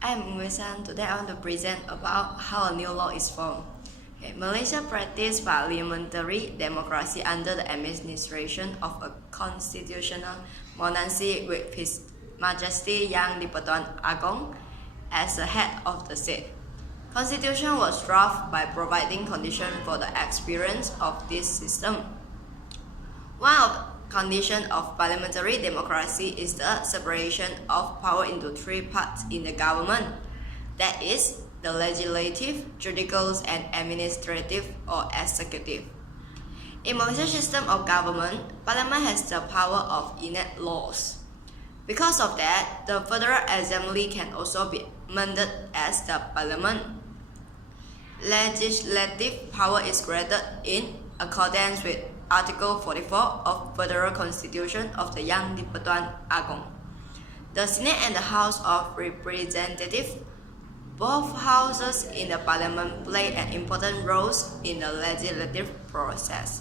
I'm Muesan. Today I want to present about how a new law is formed. Malaysia practices parliamentary democracy under the administration of a constitutional monarchy with His Majesty Yang di-Pertuan Agong as the head of the state. Constitution was drafted by providing conditions for the experience of this system. One of conditions of parliamentary democracy is the separation of power into three parts in the government, that is, the legislative, judicial, and administrative or executive. In Malaysia's system of government, Parliament has the power of enact laws. Because of that, the Federal Assembly can also be amended as the Parliament. Legislative power is granted in accordance with Article 44 of Federal Constitution of the Yang di-Pertuan Agong. The Senate and the House of Representatives, both houses in the Parliament, play an important role in the legislative process.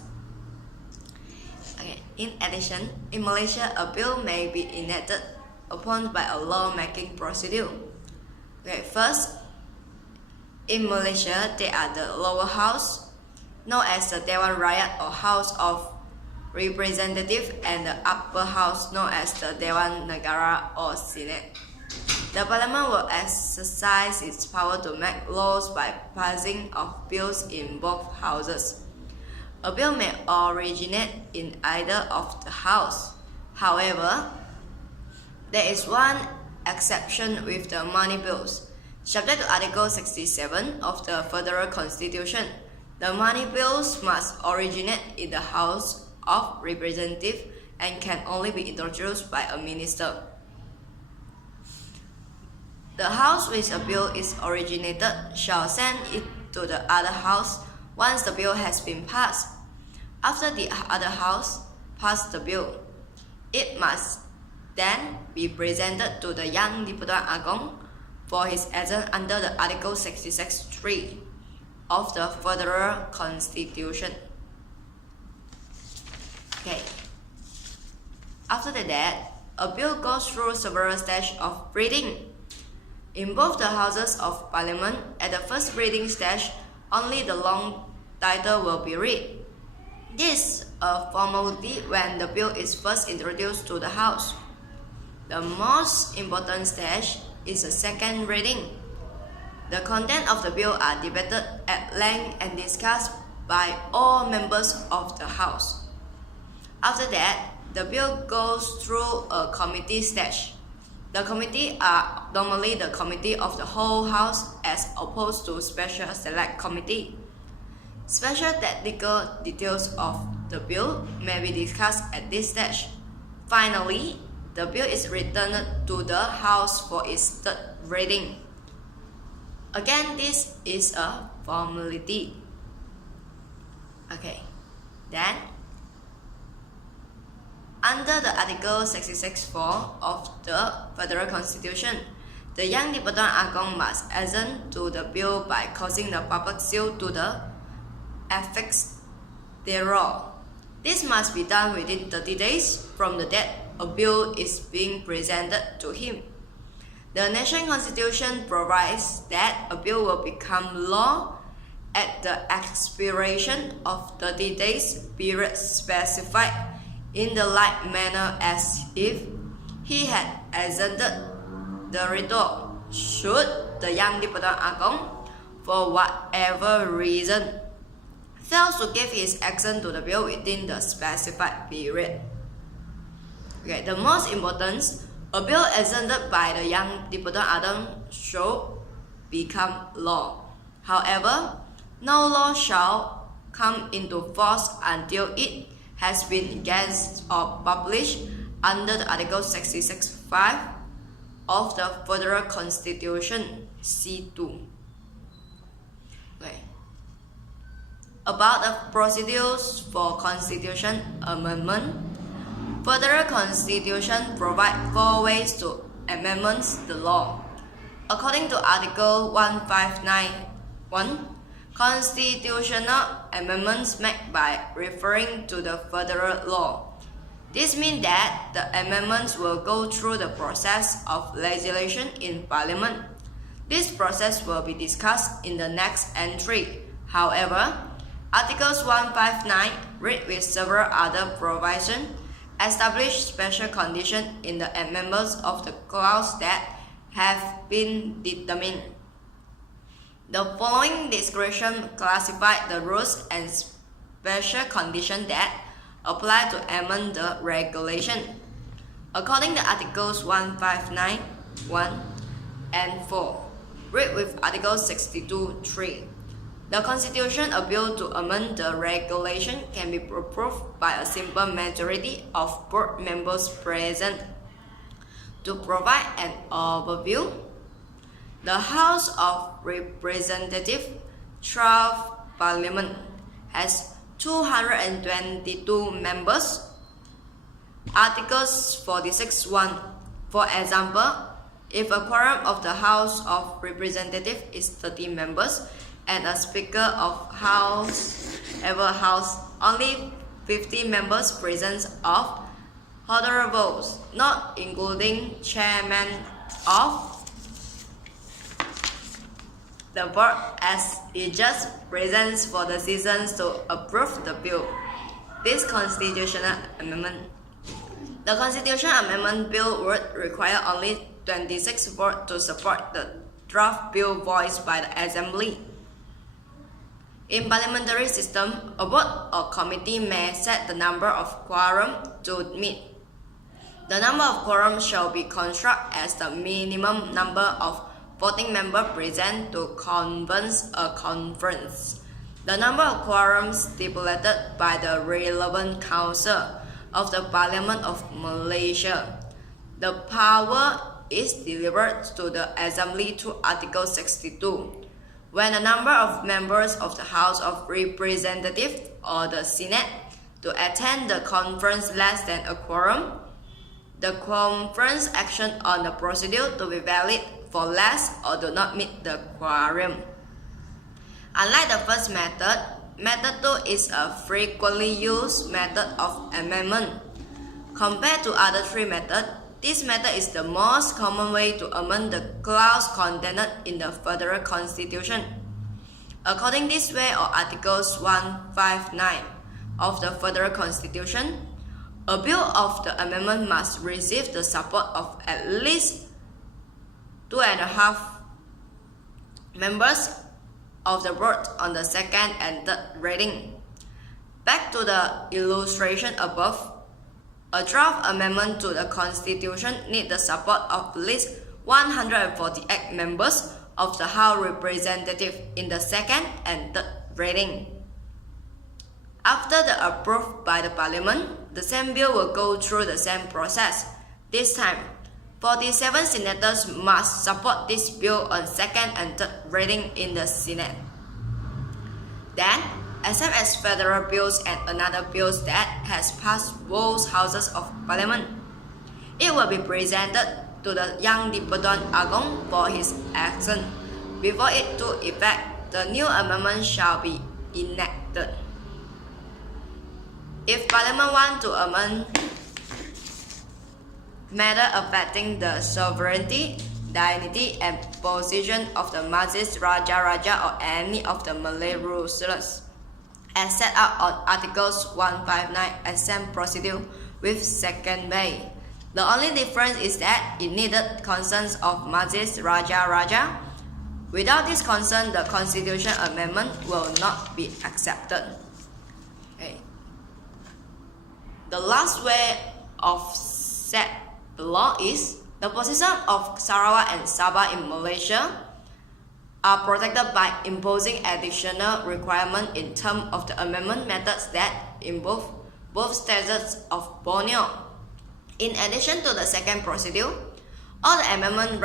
In addition, in Malaysia, a bill may be enacted upon by a law-making procedure. First, in Malaysia, there are the lower house, known as the Dewan Rakyat or House of Representatives, and the upper house, known as the Dewan Negara or Senate. The Parliament will exercise its power to make laws by passing of bills in both houses. A bill may originate in either of the house. However, there is one exception with the money bills. Subject to Article 67 of the Federal Constitution, the money bills must originate in the House of Representatives and can only be introduced by a minister. The house which a bill is originated shall send it to the other house once the bill has been passed. After the other house passed the bill, it must then be presented to the Yang di-Pertuan Agong for his assent under the Article 66(3) of the Federal Constitution. After that, a bill goes through several stages of reading. In both the Houses of Parliament, at the first reading stage, only the long title will be read. This is a formality when the bill is first introduced to the House. The most important stage is the second reading. The content of the bill are debated at length and discussed by all members of the House. After that, the bill goes through a committee stage. The committee are normally the committee of the whole House as opposed to special select committee. Special technical details of the bill may be discussed at this stage. Finally, the bill is returned to the House for its third reading. Again, this is a formality. Then, under the Article 66(4) of the Federal Constitution, the Yang di-Pertuan Agong must assent to the bill by causing the public seal to the affix thereof. This must be done within 30 days from the date a bill is being presented to him. The National Constitution provides that a bill will become law at the expiration of 30 days period specified in the like manner as if he had assented the thereto, should the Yang di-Pertuan Agong, for whatever reason, fails to give his assent to the bill within the specified period. The most important, a bill assented by the Yang di-Pertuan Agong shall become law. However, no law shall come into force until it has been gazetted or published under the Article 66(5) of the Federal Constitution, C2. About the procedures for constitution amendment, Federal Constitution provides 4 ways to amend the law. According to Article 1591, constitutional amendments made by referring to the federal law. This means that the amendments will go through the process of legislation in Parliament. This process will be discussed in the next entry. However, Articles 159, read with several other provisions, establish special conditions in the amendments of the clause that have been determined. The following description classify the rules and special conditions that apply to amend the regulation. According to Articles 159, 1 and 4, read with Article 62.3. The Constitution, a bill to amend the regulation, can be approved by a simple majority of board members present. To provide an overview, the House of Representatives, 12th Parliament, has 222 members. Articles 46.1. For example, if a quorum of the House of Representatives is 30 members and a Speaker of House only 50 members present of honorables, not including chairman of the board, as it just presents for the citizens to approve the bill. This constitutional amendment. The Constitutional Amendment Bill would require only 26 votes to support the draft bill voiced by the Assembly. In parliamentary system, a board or committee may set the number of quorum to meet. The number of quorum shall be constructed as the minimum number of voting members present to convene a conference. The number of quorums stipulated by the relevant council of the Parliament of Malaysia. The power is delivered to the Assembly through Article 62. When a number of members of the House of Representatives or the Senate to attend the conference less than a quorum, the conference action on the procedure to be valid for less or do not meet the quorum. Unlike the first method, Method 2 is a frequently used method of amendment. Compared to other three methods, this method is the most common way to amend the clause contained in the Federal Constitution. According this way of Articles 159 of the Federal Constitution, a bill of the amendment must receive the support of at least 2.5 members of the board on the second and third reading. Back to the illustration above, a draft amendment to the Constitution needs the support of at least 148 members of the House of Representatives in the second and third reading. After the approved by the Parliament, the same bill will go through the same process. This time, 47 senators must support this bill on second and third reading in the Senate. Then, except as federal bills and another bills that has passed both houses of Parliament, it will be presented to the Yang di-Pertuan Agong for his action. Before it took effect, the new amendment shall be enacted. If Parliament wants to amend matter affecting the sovereignty, dignity, and position of the Majlis Raja or any of the Malay rulers, as set out on Articles 159 and same procedure with second way. The only difference is that it needed consent of Majlis Raja. Without this consent, the Constitution Amendment will not be accepted. Okay. The last way of set the law is the position of Sarawak and Sabah in Malaysia are protected by imposing additional requirements in terms of the amendment methods that involve both states of Borneo. In addition to the second procedure, all the amendments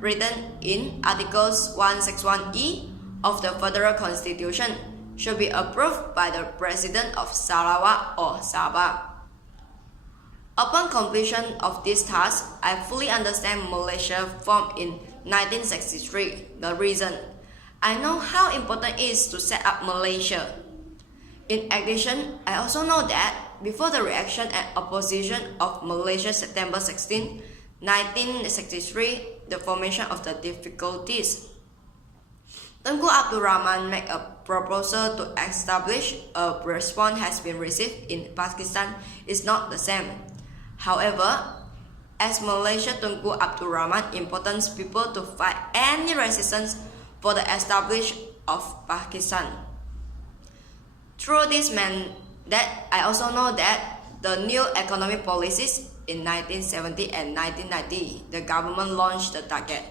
written in Articles 161E of the Federal Constitution should be approved by the President of Sarawak or Sabah. Upon completion of this task, I fully understand Malaysia formed in 1963. The reason, I know how important it is to set up Malaysia. In addition, I also know that before the reaction and opposition of Malaysia September 16, 1963, the formation of the difficulties. Tunku Abdul Rahman made a proposal to establish a response has been received in Pakistan is not the same. However, as Malaysia Tunku Abdul Rahman important people to fight any resistance for the establishment of Pakistan. Through this meant that I also know that the new economic policies in 1970 and 1990, the government launched the target.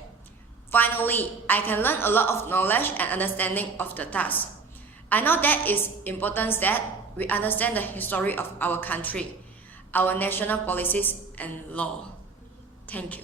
Finally, I can learn a lot of knowledge and understanding of the task. I know that it's important that we understand the history of our country, our national policies and law. Thank you.